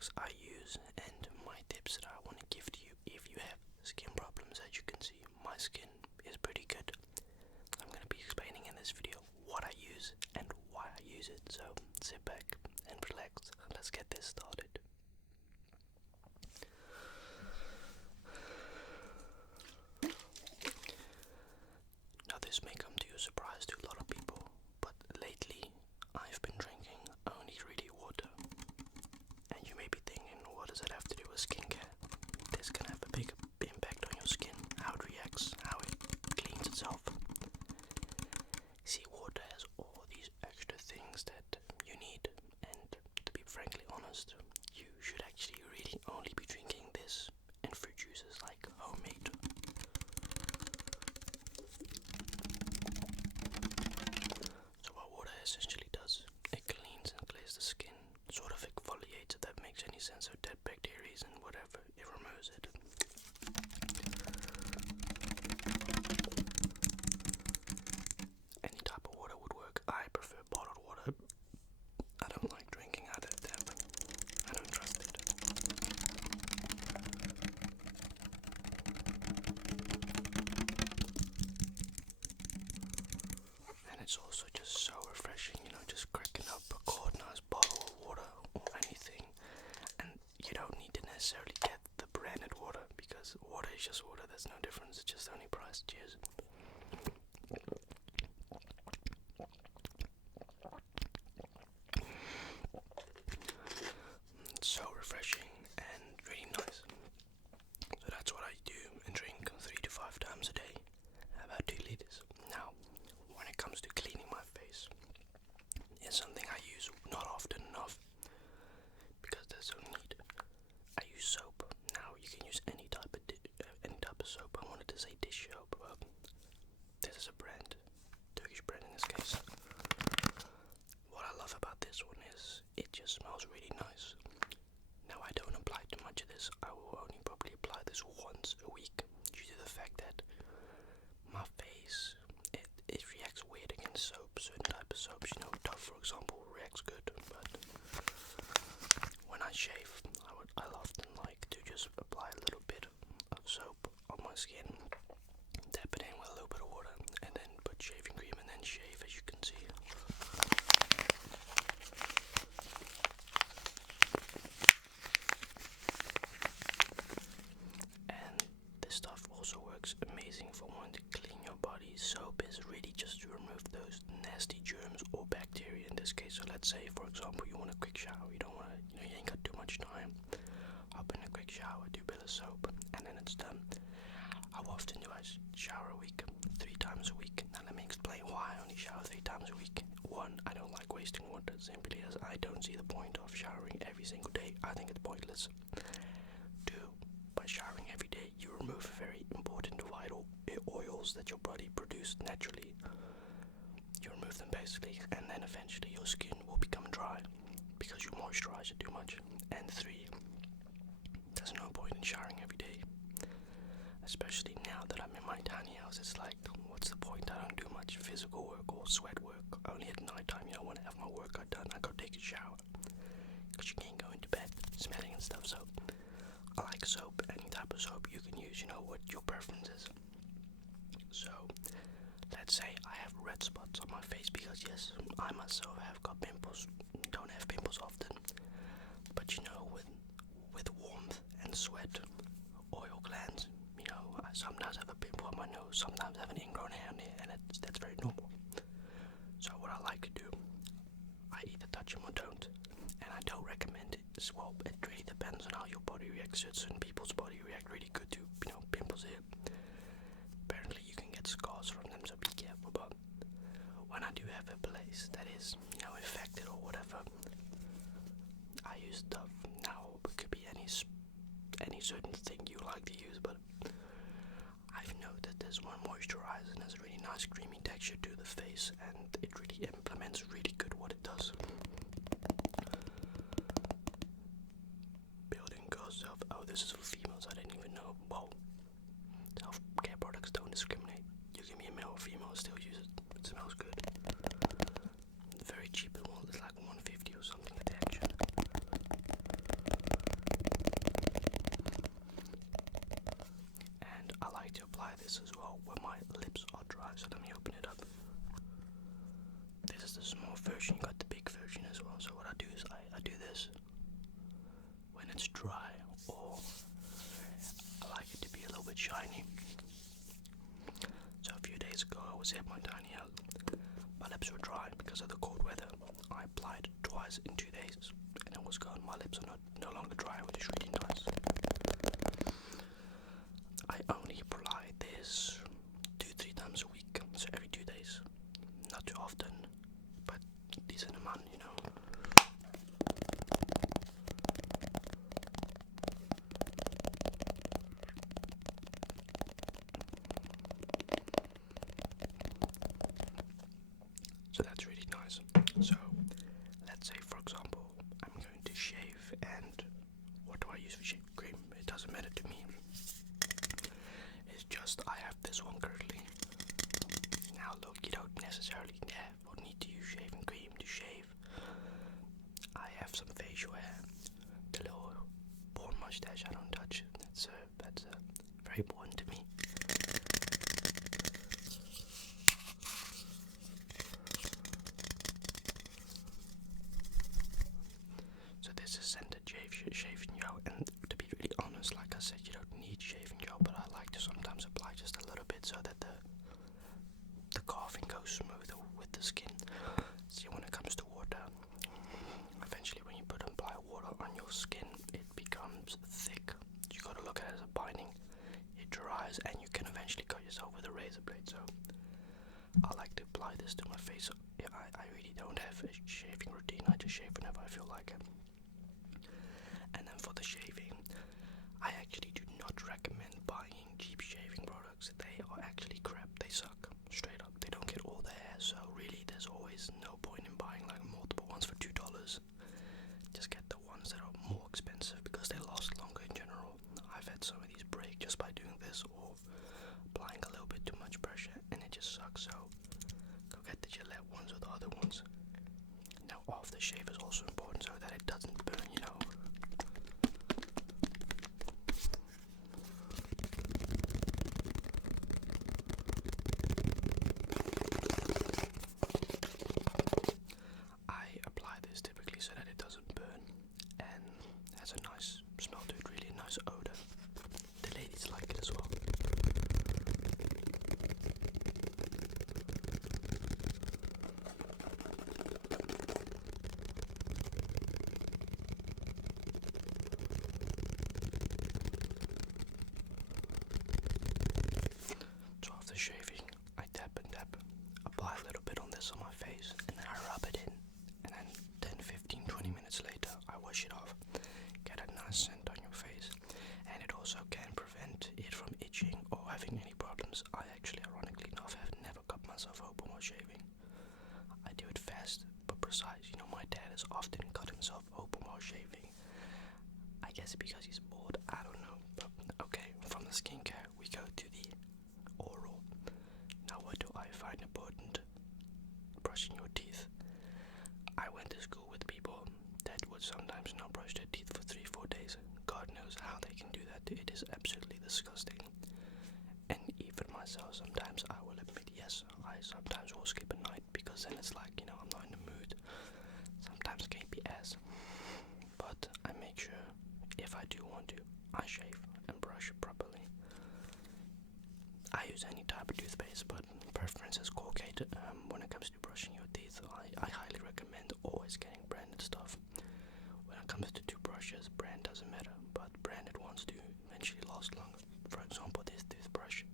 products I use and my tips that I want to give to you if you have skin problems. As you can see, my skin is pretty good. I'm going to be explaining in this video what I use and why I use it, so sit back and relax and let's get this started. Now this may come to a surprise to a lot of people, but lately I've been drinking only really water. And you may be thinking, what does that have to do with skincare? This can have a big impact on your skin, how it reacts, how it cleans itself. See, water has all these extra things that you need, and to be frankly honest, you should actually really only be drinking this and fruit juices like homemade. So what water essentially does, it cleans and clears the skin, sort of exfoliates, if that makes any sense, so dead bacteria and whatever, it removes it. Any type of water would work. I prefer bottled water. I don't like drinking out of tap. I don't trust it. And it's also just so refreshing, just cracking up a cold nice bottle of water or anything. And you don't need to necessarily get the branded water, because water is just water, there's no difference, it's just the only price. Cheers. It's so refreshing and really nice. So that's what I do and drink 3 to 5 times a day, about 2 liters. Now, when it comes to cleaning my face, it's something I use not often enough because there's no need. I use soap. Now you can use any type of soap. I wanted to say dish soap, but this is a brand, Turkish brand in this case. What I love about this one is it just smells really nice. Now I don't apply too much of this. I will only probably apply this once a week due to the fact that my face, it reacts weird against soap. Certain type of soaps, Dove for example, reacts good, but when I shave, I'll often like to just apply a little bit of soap on my skin, tap it in with a little bit of water, and then put shaving cream and then shave, as you can see. And this stuff also works amazing for wanting to clean your body. Soap is really just to remove those nasty germs or bacteria in this case. So let's say, for example, you want a quick shower, you don't want to, you ain't got too much time. Hop in a quick shower, do a bit of soap, and then it's done. How often do I shower a week? 3 times a week. Now let me explain why I only shower 3 times a week. 1, I don't like wasting water, simply as I don't see the point of showering every single day. I think it's pointless. 2, by showering every day, you remove very important vital oils that your body produces naturally. You remove them basically, and then eventually your skin will become dry because you moisturize it too much. And 3, there's no point in showering every day. Especially now that I'm in my tiny house, it's like, what's the point? I don't do much physical work or sweat work. Only at night time, when I have my workout done, I go take a shower. Because you can't go into bed smelling and stuff, so I like soap. Any type of soap you can use, what your preference is. So, let's say I have red spots on my face because yes, I myself have got pimples. Don't have pimples often. But with warmth and sweat, oil glands, I sometimes have a pimple on my nose, sometimes I have an ingrown hair on it, and that's very normal. So what I like to do, I either touch them or don't, and I don't recommend it as well. It really depends on how your body reacts. Certain people's body react really good to, pimples here. Apparently you can get scars from them, so be careful. But when I do have a place that is, infected or whatever, I use Dove. Now it could be any certain thing you like to use, but I've noted this one moisturizes and has a really nice creamy texture to the face, and it really implements really good what it does. Building girls self. Oh, this is for females. I didn't even know. Well, self-care products don't discriminate. You can be a male or female, still use it. It smells good. Very cheap as well. It's like $150 or something. The texture. there's the small version, you got the big version as well. So what I do is I do this when it's dry, or I like it to be a little bit shiny. So a few days ago I was at my tiny house. My lips were dry because of the cold weather. I applied it twice in 2 days and it was gone. My lips are no longer dry, which is really nice. I only apply this 2-3 times a week, so every 2 days. Not too often, but decent amount, you know. So that's really nice. So let's say, for example, I'm going to shave, and what do I use for shaving cream? It doesn't matter to me. It's just I have this one currently. Now look, you don't necessarily have or need to use shaving cream to shave. I have some facial hair. The little porn mustache I don't touch. That's very important to me. So this is scented shaving gel, and to be really honest, like I said, you don't need shaving gel, but I like to sometimes apply just a little bit so that the coughing goes smoother with the skin. See, when it comes to water, eventually when you apply water on your skin, it becomes thick. You gotta look at it as a binding. It dries, and you can eventually cut yourself with a razor blade. So I like to apply this to my face. Yeah, I really don't have a shaving routine. I just shave whenever I feel like it. And then for the shaving, I actually do not recommend buying cheap shaving products. They are actually crap. They suck. Straight up. They don't get all the hair, so really there's always no point in buying like multiple ones for $2. Just get the ones that are more expensive because they last longer in general. I've had some of these break just by doing this or applying a little bit too much pressure, and it just sucks. So go get the Gillette ones or the other ones. Now after shave is also important so that it doesn't burn, you know. I apply this typically so that it doesn't burn and has a nice smell to it, really nice odor. The ladies like it as well. So after shaving, I tap and tap, apply a little bit on this on my face, and then I rub it in, and then 10, 15, 20 minutes later, I wash it off. Get a nice scent on your face, and it also can prevent it from itching or having any problems. I actually, ironically enough, have never cut myself open while shaving. I do it fast but precise. You know, my dad has often cut himself open while shaving. I guess because he's bored, I don't know. But okay, from the skincare, we go to the oral. Now what do I find important? Brushing your teeth. I went to school with people that would sometimes not brush their teeth for 3-4 days. God knows how they can do that. It is absolutely disgusting. And even myself, sometimes I will admit, yes, I sometimes will skip a night because then it's like, you know, I'm not in the mood. Sometimes it can be ass. But I make sure if I do want to, I shave and brush properly. I use any type of toothpaste, but preference is Colgate. When it comes to brushing your teeth, I highly recommend always getting branded stuff. When it comes to toothbrushes, brand doesn't matter, but branded ones do eventually last longer. For example, this toothbrush.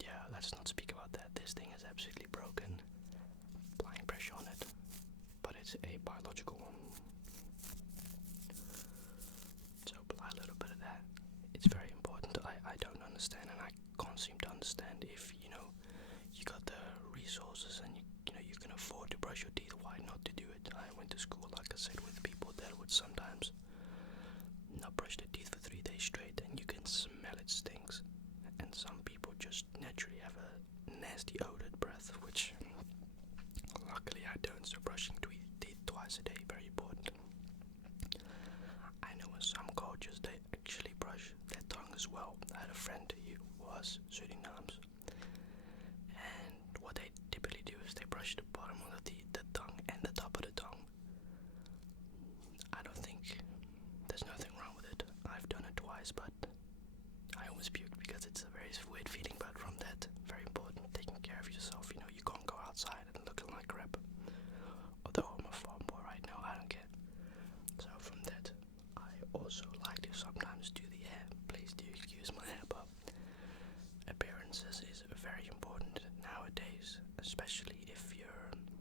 Yeah, let's not speak about that. This thing is absolutely broken. Applying pressure on it, but it's a biological one. So apply a little bit of that. It's very important. I don't understand, and I can't seem to understand if, you know, you got the resources and you know you can afford to brush your teeth, why not to do it? I went to school, like I said, with people that would sometimes not brush their teeth for 3 days straight, and you can smell it stinks. And some people just naturally have a nasty odored breath, which luckily I don't. So brushing teeth twice a day, very important. I know in some cultures they actually brush their tongue as well. I had a friend who was Surinamese, and what they typically do is they brush the bottom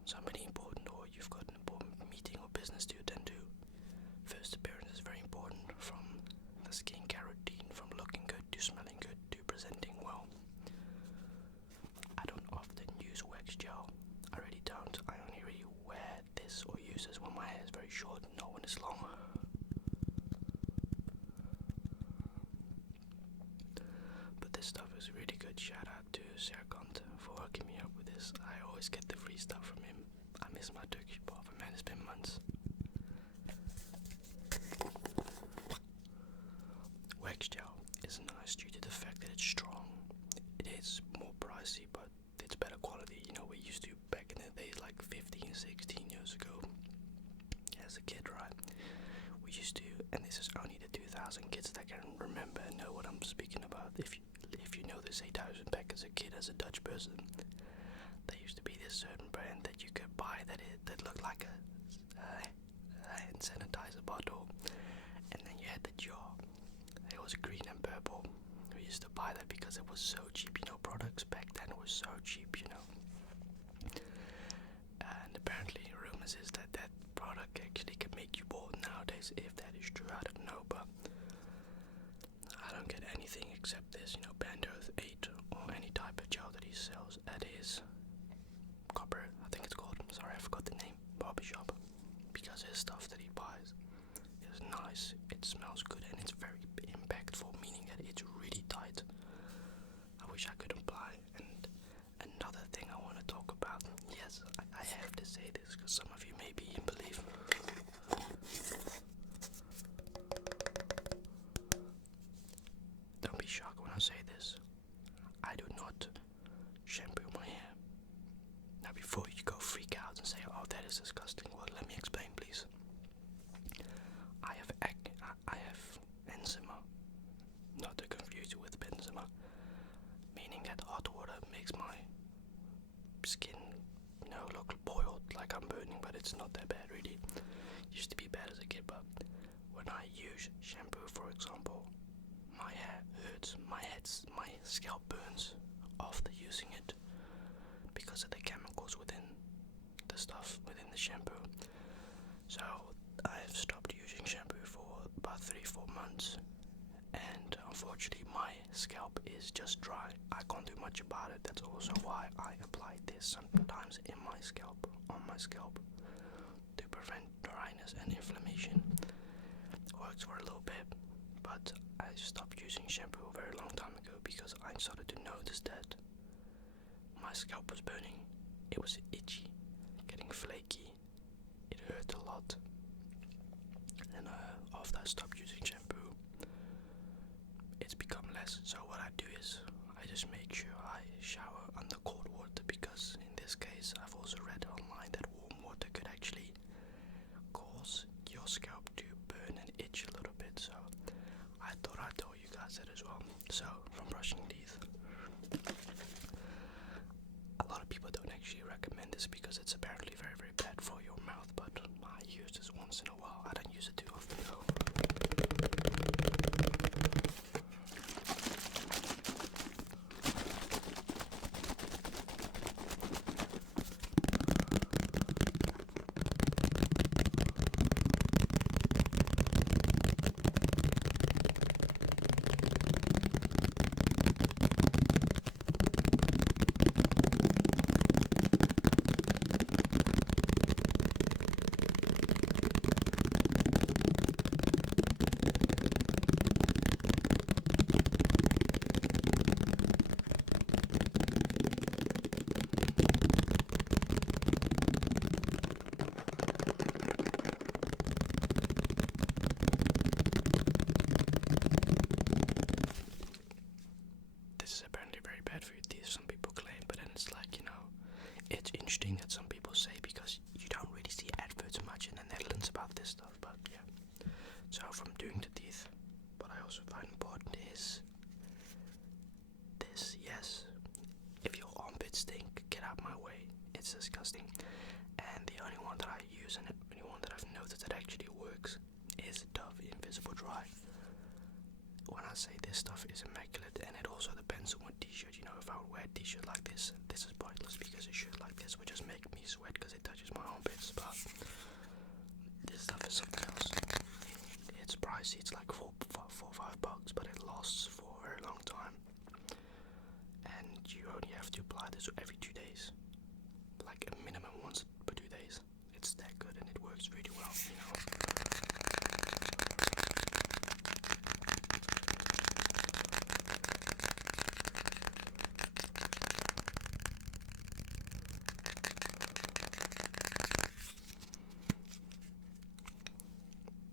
somebody important or you've got an important meeting or business to attend to, first appearance is very important, from the skincare routine, from looking good to smelling good to presenting well. I don't often use wax gel. I really don't. I only really wear this or use this when my hair is very short, not when it's long. But this stuff is really good. Shout out to Serkant for hooking me up with this. I always get the free stuff from him. I miss my Turkish barber, man. It's been months. Wax gel is nice due to the fact that it's strong. It is more pricey, but it's better quality. You know, we used to back in the days, like 15, 16 years ago. As a kid, right? We used to, and this is only the 2000 kids that can remember and know what I'm speaking about. If you know this 8000 back as a kid, as a Dutch person, there used to be this certain brand that you could buy that looked like a hand sanitizer bottle, and then you had the jar. It was green and purple. We used to buy that because it was so cheap. You know, products back then were so cheap. You know, and apparently, rumors is that that product actually can make you bald nowadays. If that is true, I don't know, but I don't get anything except this. You know, Bandoth 8 or any type of gel that he sells at his copper, I think it's called. Sorry, I forgot the name. Barbershop, because his stuff that he buys is nice. It smells good and it's very impactful, meaning that it's really tight. I wish I could apply. And another thing I want to talk about. Yes, I have to say this because some of you may be in belief. Don't be shocked when I say this. I do not shampoo my hair. Now, before you go freak out and say, "Oh, that is disgusting," well, let me explain, please. I have eczema, not to confuse with benzema, meaning that hot water makes my skin, you know, look boiled, like I'm burning, but it's not that bad really. Used to be bad as a kid, but when I use shampoo, for example, my hair hurts, my scalp burns after using it because of the chemicals within the stuff within the shampoo. So I've stopped using shampoo for about 3-4 months, and unfortunately my scalp is just dry. I can't do much about it. That's also why I apply this sometimes in my scalp, on my scalp, to prevent dryness and inflammation. It works for a little bit, but I stopped using shampoo a very long time ago because I started to notice that my scalp was burning. It was itchy, getting flaky. It hurt a lot. And after I stopped using shampoo, it's become less. So what I do is I just make sure I shower under cold water, because in this case I've also read online that warm water could actually cause your scalp to burn and itch a little bit. So I thought I'd tell you guys that as well. So from brushing teeth, a lot of people don't actually recommend this because it's apparently very, very bad for your mouth, but I use this once in a while. I don't use it too often though. This is apparently very bad for your teeth, some people claim, but then it's like, you know, it's interesting that some people say, because you don't really see adverts much in the Netherlands about this stuff, but yeah. So from doing the teeth, what I also find important is this. Yes, if your armpits stink, get out my way. It's disgusting. And the only one that I use and the only one that I've noticed that actually works is Dove Invisible Dry. When I say this stuff is immaculate, and it also depends on what t-shirt. You know, if I would wear a t-shirt like this is pointless because a shirt like this would just make me sweat because it pricey. It's like four, $5, but it lasts for a very long time. And you only have to apply this every 2 days, like a minimum once per 2 days. It's that good and it works really well, you know.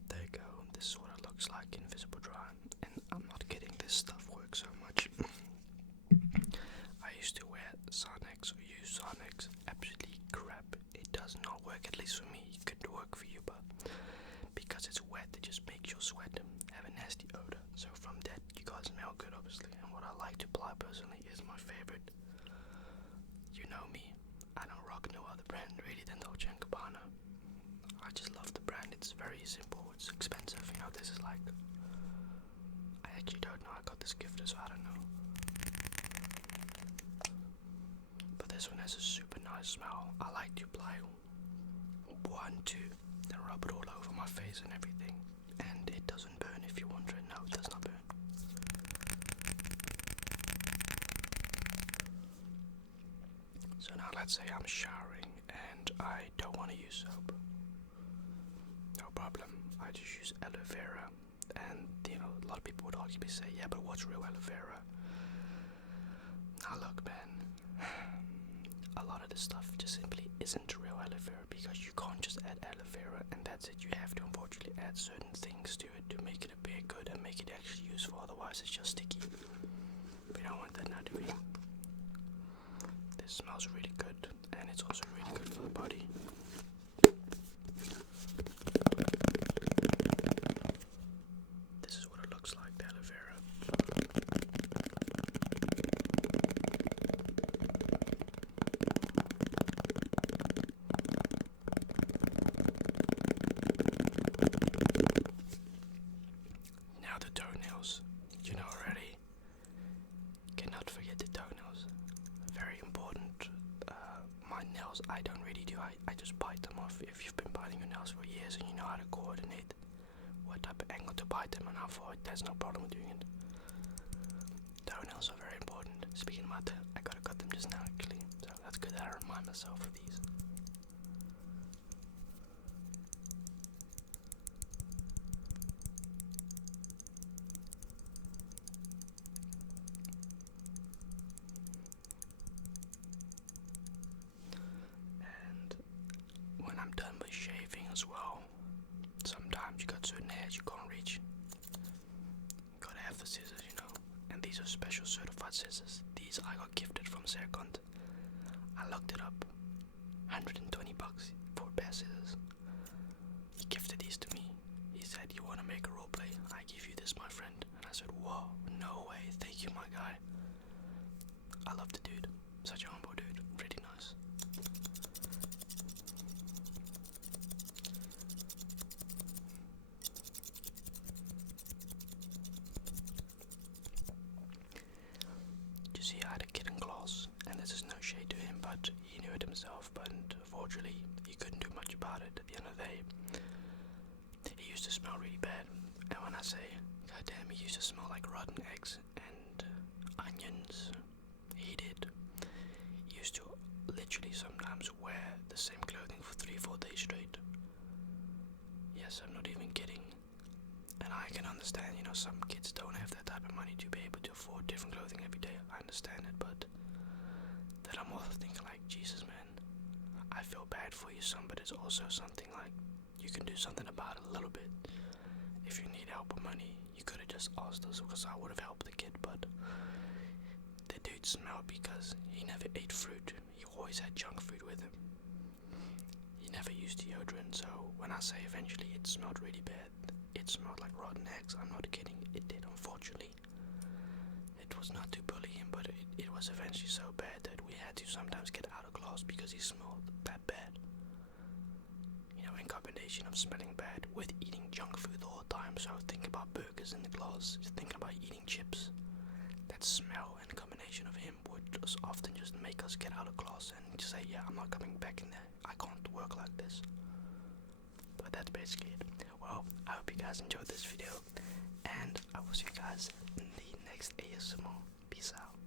There you go. This is what it looks like in Visible Dry, and I'm not kidding. This stuff works so much. I used to wear Sonex or use Sonex. Absolutely crap. It does not work, at least for me. It could work for you, but because it's wet, it just makes your sweat have a nasty odor. So from that, you guys smell good, obviously. And what I like to apply personally is my favorite. You know me. I don't rock no other brand really than Dolce & Gabbana. I just love the brand. It's very simple. It's expensive. You know, this is like, I actually don't know. I got this gifted, so I don't know. But this one has a super nice smell. I like to apply 1, 2, then rub it all over my face and everything. And it doesn't burn, if you're wondering. No, it does not burn. So now let's say I'm showering and I don't want to use soap. No problem. I just use aloe vera. And you know, a lot of people would arguably say, yeah, but what's real aloe vera? Now look, man, a lot of this stuff just simply isn't real aloe vera, because you can't just add aloe vera and that's it. You have to unfortunately add certain things to it to make it appear good and make it actually useful, otherwise it's just sticky. We don't want that now, do we? This smells really good, and it's also really good for the body. This is what it looks like, the aloe vera. Now the toenails, you know already. Cannot forget the toenails. Very important. My nails, I don't really do. I just bite them off. If you've been biting your nails for years and you know how to coordinate what type of angle to bite them and how far, there's no problem with doing it. Toenails are very important. Speaking about that, I gotta cut them just now actually. So that's good that I remind myself of these. And when I'm done with shaving as well, sometimes you got certain hairs you can't reach. You gotta have the scissors, you know. And these are special certified scissors. These I got gifted from Sercont. I looked it up. $120 for a pair of scissors. He gifted these to me. He said, "You wanna make a roleplay? I give you this, my friend." And I said, "Whoa, no way, thank you, my guy." I love the dude. Such a humble dude. Pretty nice. You see, I had a kitten class, and this is no shade to him, but he knew it himself, but unfortunately, he couldn't do much about it. At the end of the day, he used to smell really bad, and when I say, goddamn, he used to smell like rotten eggs and onions. He did. He used to literally sometimes wear the same clothing for 3-4 days straight. Yes, I'm not even kidding. And I can understand, you know, some kids don't have that type of money to be able to afford different clothing every day. I understand it, but then I'm also thinking like, Jesus, man, I feel bad for you, son, but it's also something like, you can do something about it a little bit. If you need help with money, you could have just asked us, because I would have helped the kid, but the dude smelled because he never ate fruit. He always had junk food with him. He never used deodorant, so when I say eventually it smelled really bad, it smelled like rotten eggs. I'm not kidding, it did, unfortunately. It was not to bully him, but it was eventually so bad that we had to sometimes get out of class because he smelled that bad. You know, in combination of smelling bad with eating junk food all the time, so think about burgers in the class, thinking about eating chips. That smell and combination of him would just often just make us get out of class and just say, yeah, I'm not coming back in there. I can't work like this. But that's basically it. well, I hope you guys enjoyed this video, and I will see you guys in the next ASMR. Peace out.